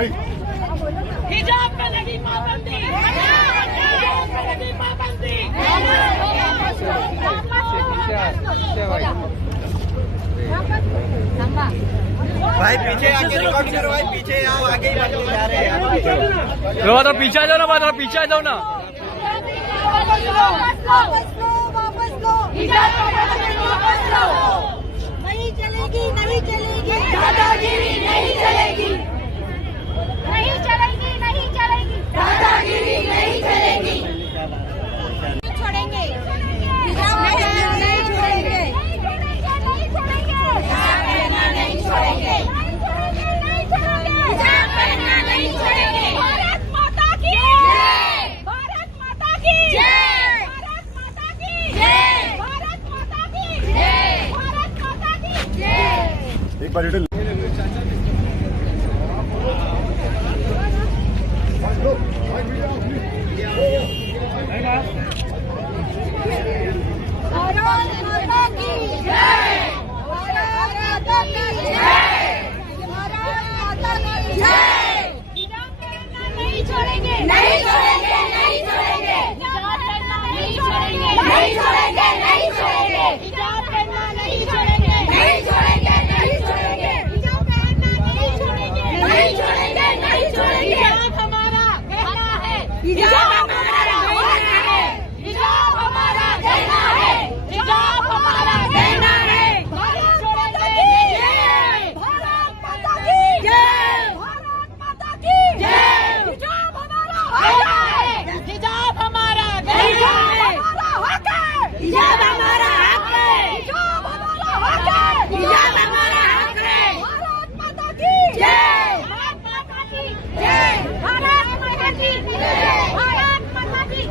हिजाब पे लगी पाबंदी, हिजाब पे लगी पाबंदी। भाई पीछे आके रिकॉर्ड करो, भाई पीछे आओ, आगे ही बढ़ते जा रहे हैं। तो पीछे आ जाओ ना, बात पीछे आ जाओ ना। वापस लो, वापस लो, हिजाब वापस लो। नहीं चलेगी, नहीं चलेगी, दादागिरी नहीं चलेगी, नहीं चलेगी, नहीं चलेगी, दादागिरी नहीं चलेगी। छोड़ेंगे, हिजाब नहीं छोड़ेंगे, नहीं छोड़ेंगे, नहीं छोड़ेंगे, हिजाब पहनना नहीं छोड़ेंगे। भारत माता की जय, भारत माता की जय, भारत माता की जय, भारत माता की जय, भारत माता की जय। एक बार रिटर्न भारत माता की जय, भारत माता की जय, भारत माता की जय। हिजाब पहनना नहीं छोड़ेंगे, नहीं छोड़ेंगे, नहीं छोड़ेंगे, हिजाब पहनना नहीं छोड़ेंगे, नहीं छोड़ेंगे, नहीं छोड़ेंगे, हिजाब पहनना नहीं छोड़ेंगे, नहीं छोड़ेंगे, नहीं छोड़ेंगे, हिजाब पहनना नहीं छोड़ेंगे, नहीं छोड़ेंगे, नहीं छोड़ेंगे। हिजाब हमारा कहना है, हिजाब हमारा कहना है, हिजाब हमारा कहना है, हिजाब हमारा कहना है। भारत माता की जय, भारत माता की जय, भारत माता की जय। हिजाब हमारा कहना है, हिजाब हमारा कहना है, हिजाब हमारा हक है, हिजाब हमारा हक है, हिजाब हमारा हक है। भारत माता की जय, भारत माता की जय, भारत माता की जय, भारत माता की जय।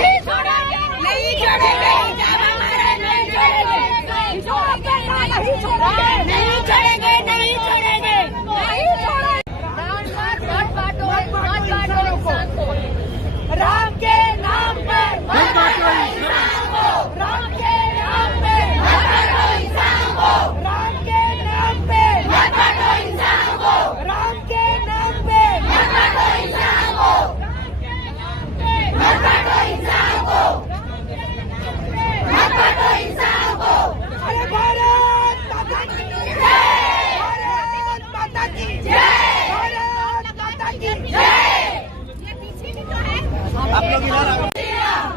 नहीं छोड़ेंगे, नहीं छोड़ेंगे, हिजाब हमारा नहीं छोड़ेंगे, नहीं छोड़ेंगे, नहीं छोड़ेंगे, नहीं छोड़ेंगे, नहीं छोड़ेंगे, नहीं छोड़ेंगे। मत बांटो इंसान को, राम के नाम पे मत बांटो इंसान को, राम के नाम पे मत बांटो इंसान को, राम के नाम पे मत बांटो इंसान को, राम के नाम पे मत बांटो इंसान को, मत बांटो इंसान को, मत बांटो इंसान को। अरे भारत माता की जय, भारत माता की जय, भारत माता की जय। ये पीछे भी तो है। आप लोग इधर आओ।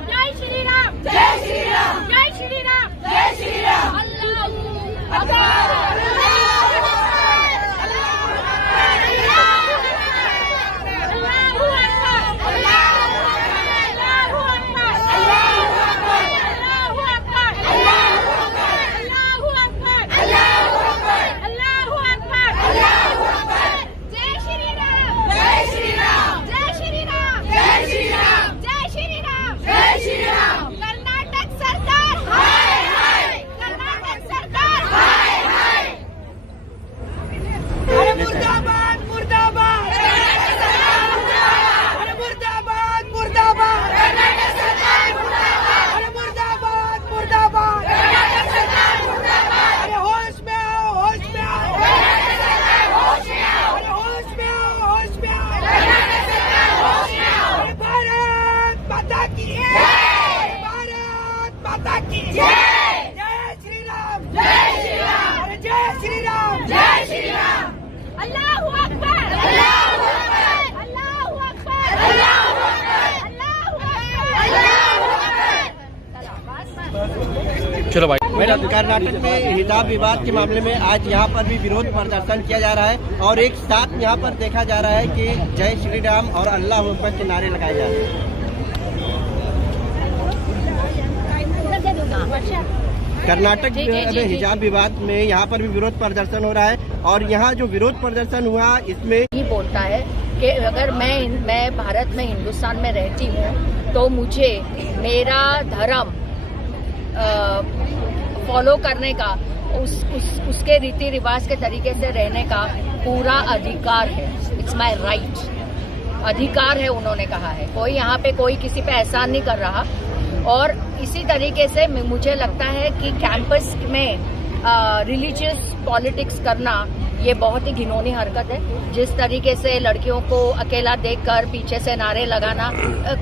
जय श्री राम, जय श्री राम, जय श्री राम, जय श्री राम। अल्लाह अकबर, कर्नाटक सरकार हाय हाय, कर्नाटक सरकार हाय हाय। अरे मुर्दाबाद, मुर्दाबाद, अरे मुर्दाबाद, मुर्दाबाद, कर्नाटक सरकार मुर्दाबाद, अरे मुर्दाबाद, मुर्दाबाद, कर्नाटक सरकार मुर्दाबाद। अरे होश में आओ, होश में आओ, कर्नाटक सरकार होश में आओ, अरे होश में आओ, होश में आओ, कर्नाटक सरकार होश में आओ। अरे भारत माता की जय, भारत माता की जय, जय श्री राम, जय श्री राम, अरे जय श्री राम, जय श्री राम। अल्लाहू अकबर, अल्लाहू अकबर, अल्लाहू अकबर, अल्लाहू अकबर, अल्लाहू अकबर। चलो भाई। कर्नाटक में हिजाब विवाद के मामले में आज यहाँ पर भी विरोध प्रदर्शन किया जा रहा है और एक साथ यहाँ पर देखा जा रहा है कि जय श्री राम और अल्लाह अकबर के नारे लगाए जा रहे हैं। कर्नाटक में हिजाब विवाद में यहाँ पर भी विरोध प्रदर्शन हो रहा है और यहाँ जो विरोध प्रदर्शन हुआ इसमें ही बोलता है कि अगर मैं भारत में हिंदुस्तान में रहती हूँ तो मुझे मेरा धर्म फॉलो करने का उसके रीति रिवाज के तरीके से रहने का पूरा अधिकार है। इट्स माय राइट, अधिकार है उन्होंने कहा है। कोई यहाँ पे कोई किसी पे एहसान नहीं कर रहा। और इसी तरीके से मुझे लगता है कि कैंपस में रिलीजियस पॉलिटिक्स करना ये बहुत ही घिनौनी हरकत है। जिस तरीके से लड़कियों को अकेला देखकर पीछे से नारे लगाना,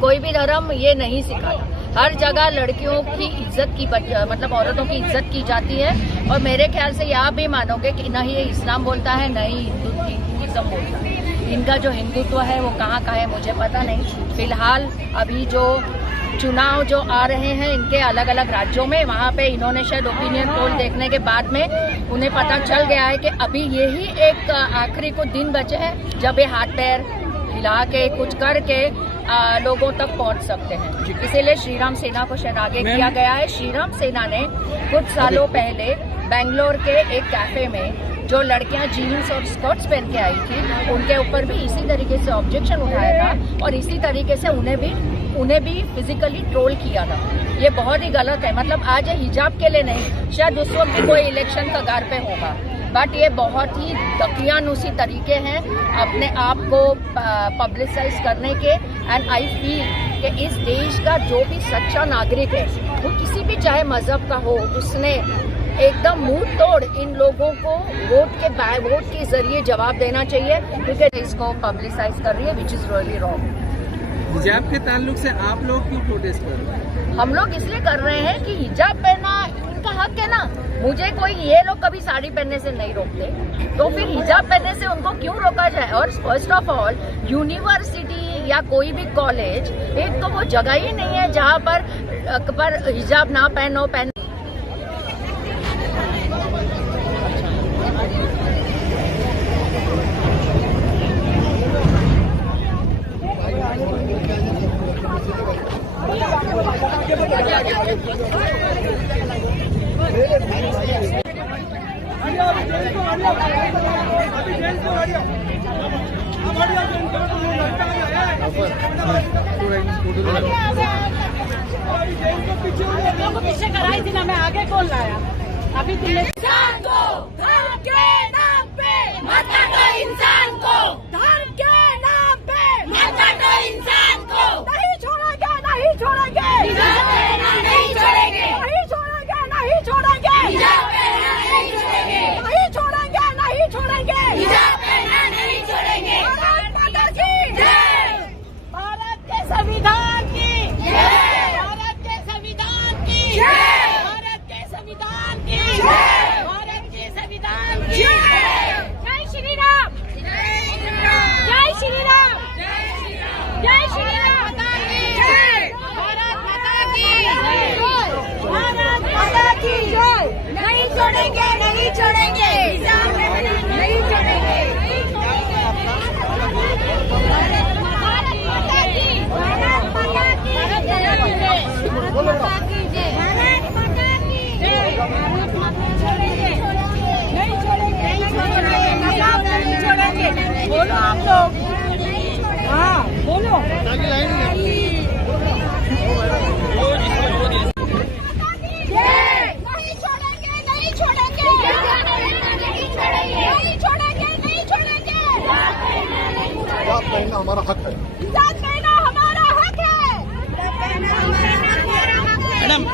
कोई भी धर्म ये नहीं सिखाता। हर जगह लड़कियों की इज्जत की मतलब औरतों की इज्जत की जाती है। और मेरे ख्याल से आप भी मानोगे कि न ही ये इस्लाम बोलता है, न ही हिंदुइज्म बोलता है। इनका जो हिंदुत्व है वो कहाँ का है मुझे पता नहीं। फिलहाल अभी जो चुनाव जो आ रहे हैं इनके अलग अलग राज्यों में, वहाँ पे इन्होंने शायद ओपिनियन पोल देखने के बाद में उन्हें पता चल गया है कि अभी यही एक आखिरी कुछ दिन बचे हैं जब ये हाथ पैर हिला के कुछ करके लोगों तक पहुंच सकते हैं। इसीलिए श्रीराम सेना को शायद आगे किया गया है। श्रीराम सेना ने कुछ सालों पहले बेंगलोर के एक कैफे में जो लड़कियां जीन्स और स्कर्ट्स पहन के आई थी उनके ऊपर भी इसी तरीके से ऑब्जेक्शन उठाया था और इसी तरीके से उन्हें भी फिजिकली ट्रोल किया था। ये बहुत ही गलत है। मतलब आज ये हिजाब के लिए नहीं, शायद उस वक्त भी कोई इलेक्शन कगार पे होगा, बट ये बहुत ही दकियानुसी तरीके हैं अपने आप को पब्लिसाइज करने के। एंड आई फील कि इस देश का जो भी सच्चा नागरिक है वो किसी भी चाहे मजहब का हो, उसने एकदम मुंह तोड़ इन लोगों को वोट के जरिए जवाब देना चाहिए, क्योंकि इसको पब्लिसाइज कर रही है, विच इज रियली रॉन्ग। हिजाब के ताल्लुक से आप लोग क्यों प्रोटेस्ट कर रहे हैं? हम लोग इसलिए कर रहे हैं कि हिजाब पहनना इनका हक है ना। मुझे कोई ये लोग कभी साड़ी पहनने से नहीं रोकते, तो फिर हिजाब पहनने से उनको क्यों रोका जाए। और फर्स्ट ऑफ ऑल यूनिवर्सिटी या कोई भी कॉलेज एक तो वो जगह ही नहीं है जहाँ पर हिजाब ना पहनो। पीछे कराई थी ना, मैं आगे कौन लाया अभी इंसान को धर्म के नाम पे मत काटो, इंसान को धर्म के नाम पे मत काटो, इंसान को नहीं छोड़ेंगे, नहीं छोड़ेंगे, हिजाब पहनना नहीं छोड़ेंगे, नहीं छोड़ेंगे, नहीं छोड़ेंगे, हिजाब पहनना नहीं छोड़ेंगे, नहीं छोड़ेंगे, नहीं छोड़ेंगे, हिजाब पहनना नहीं छोड़ेंगे। भारत माता की जय, भारत के संविधान की जय, भारत के संविधान की जय, भारत के संविधान की जय, भारत के संविधान की जय। जय श्री राम, जय श्री राम, जय श्री राम माता की जय, भारत माता की जय, भारत माता की जय। नहीं छोड़ेंगे, नहीं छोड़ेंगे, नहीं छोड़ेंगे। भारत माता की, भारत माता की, भारत माता की जय, भारत माता की जय, भारत माता छोड़ेंगे, नहीं छोड़ेंगे, नहीं छोड़ेंगे, नहीं छोड़ेंगे। बोलो आप लोग, हाँ बोलो। नहीं छोड़ेंगे, नहीं छोड़ेंगे, नहीं छोड़ेंगे, नहीं छोड़ेंगे, नहीं छोड़ेंगे। हिजाब पहनना हमारा हक है, हिजाब पहनना हमारा हक है।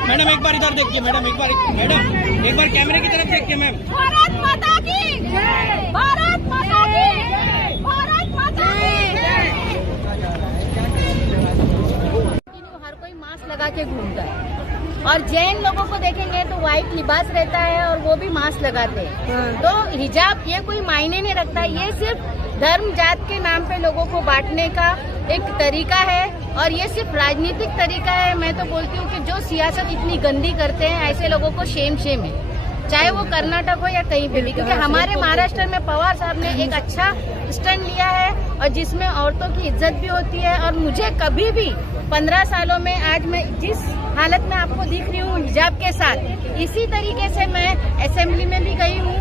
मैडम एक बार इधर देखिए, मैडम एक बार कैमरे की तरफ देखिए मैम। भारत माता की जय, भारत माता की जय, भारत माता की जय। हर कोई मास्क लगा के घूमता है और जैन लोगों को देखेंगे तो व्हाइट लिबास रहता है और वो भी मास्क लगाते हैं। तो हिजाब ये कोई मायने नहीं रखता, ये सिर्फ धर्म जात के नाम पे लोगों को बांटने का एक तरीका है और ये सिर्फ राजनीतिक तरीका है। मैं तो बोलती हूँ कि जो सियासत इतनी गंदी करते हैं ऐसे लोगों को शेम है, चाहे वो कर्नाटक हो या कहीं पे भी। क्योंकि हमारे महाराष्ट्र में पवार साहब ने एक अच्छा स्टैंड लिया है और जिसमें औरतों की इज्जत भी होती है। और मुझे कभी भी 15 सालों में आज मैं जिस हालत में आपको दिख रही हूँ हिजाब के साथ, इसी तरीके से मैं असेंबली में भी गई हूँ,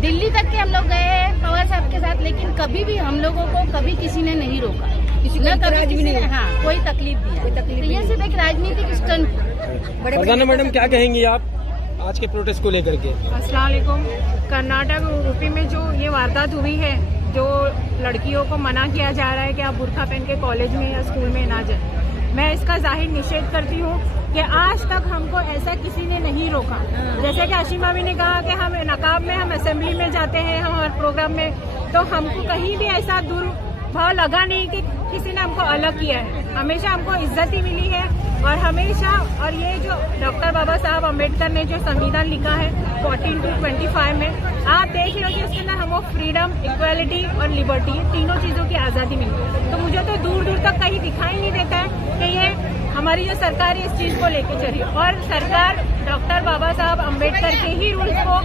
दिल्ली तक के हम लोग गए हैं पवार साहब के साथ, लेकिन कभी भी हम लोगों को कभी किसी ने नहीं रोका, कभी किसी ने कोई तकलीफ दिया। तो ये सिर्फ एक राजनीतिक स्टंट। मैडम क्या कहेंगी आप आज के प्रोटेस्ट को लेकर के? अस्सलाम वालेकुम। कर्नाटक और यूपी में जो ये वारदात हुई है, जो लड़कियों को मना किया जा रहा है कि आप बुर्का पहन के कॉलेज में या स्कूल में ना जाए, मैं इसका जाहिर निषेध करती हूँ कि आज तक हमको ऐसा किसी ने नहीं रोका। जैसे कि अशीमा भी ने कहा कि हम नकाब में हम असेंबली में जाते हैं, हम हर प्रोग्राम में, तो हमको कहीं भी ऐसा दुर्भाव लगा नहीं कि किसी ने हमको अलग किया है। हमेशा हमको इज्जत ही मिली है और हमेशा, और ये जो डॉक्टर बाबा साहब अम्बेडकर ने जो संविधान लिखा है 14-25 में, आप देख लो कि उसके अंदर हमको फ्रीडम, इक्वालिटी और लिबर्टी, तीनों चीजों की आजादी मिली। तो मुझे तो दूर दूर तक कहीं दिखाई नहीं देता है कि ये हमारी जो सरकार है इस चीज को लेके चली, और सरकार डॉक्टर बाबा साहब अम्बेडकर के ही रूल्स को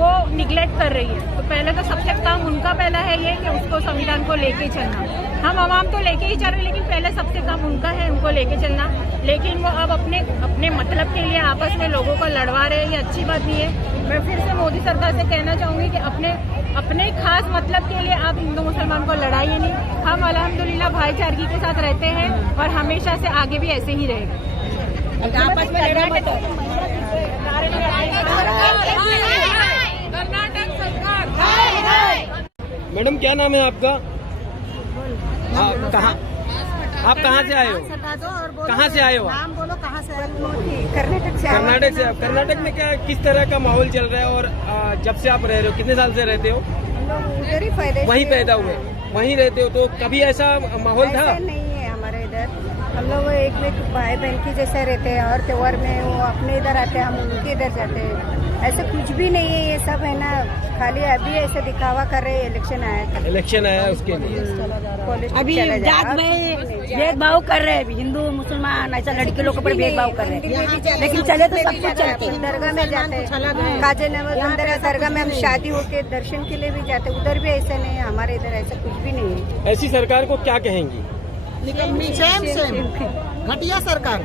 वो निगलेक्ट कर रही है। तो पहले तो सबसे काम उनका पहला है ये कि उसको संविधान को लेके चलना। हम आवाम तो लेके ही चल रहे, लेकिन पहले सबसे काम उनका है, उनको लेके चलना। लेकिन वो अब अपने मतलब के लिए आपस में लोगों को लड़वा रहे हैं, ये अच्छी बात नहीं है। मैं फिर से मोदी सरकार से कहना चाहूंगी कि अपने खास मतलब के लिए आप हिंदू मुसलमान को लड़ाइए नहीं। हम अल्हम्दुलिल्लाह भाईचारगी के साथ रहते हैं और हमेशा से आगे भी ऐसे ही रहेगा। आपस में लड़ा मत। कर्नाटक सरकार मैडम क्या नाम है आपका? कहाँ आप कहाँ से आए हो? कहाँ से आए हो? नाम बोलो, कहाँ से आए हो? कर्नाटक से। कर्नाटक से। कर्नाटक में क्या किस तरह का माहौल चल रहा है, और जब से आप रह रहे हो, कितने साल से रहते हो? उधर ही वहीं पैदा हुए, वहीं रहते हो, तो कभी ऐसा माहौल था? ऐसा नहीं है हमारे इधर। हम लोग एक भाई बहन की जैसे रहते हैं, और त्योहार में वो अपने इधर आते हैं, हम उनके इधर जाते हैं। ऐसा कुछ भी नहीं है, ये सब है ना, खाली अभी ऐसे दिखावा कर रहे हैं। इलेक्शन आया उसके लिए अभी जात में भेदभाव कर रहे हैं, हिंदू मुसलमान ऐसा लड़के लोगों पर भेदभाव कर रहे हैं, लेकिन चले तो सब कुछ चलते हैं। दरगाह में जाते हैं, काजे दरगाह में हम शादी होके दर्शन के लिए भी जाते हैं, उधर भी ऐसा नहीं है। हमारे इधर ऐसा कुछ भी नहीं है। ऐसी सरकार को क्या कहेंगी? सेम घटिया सरकार।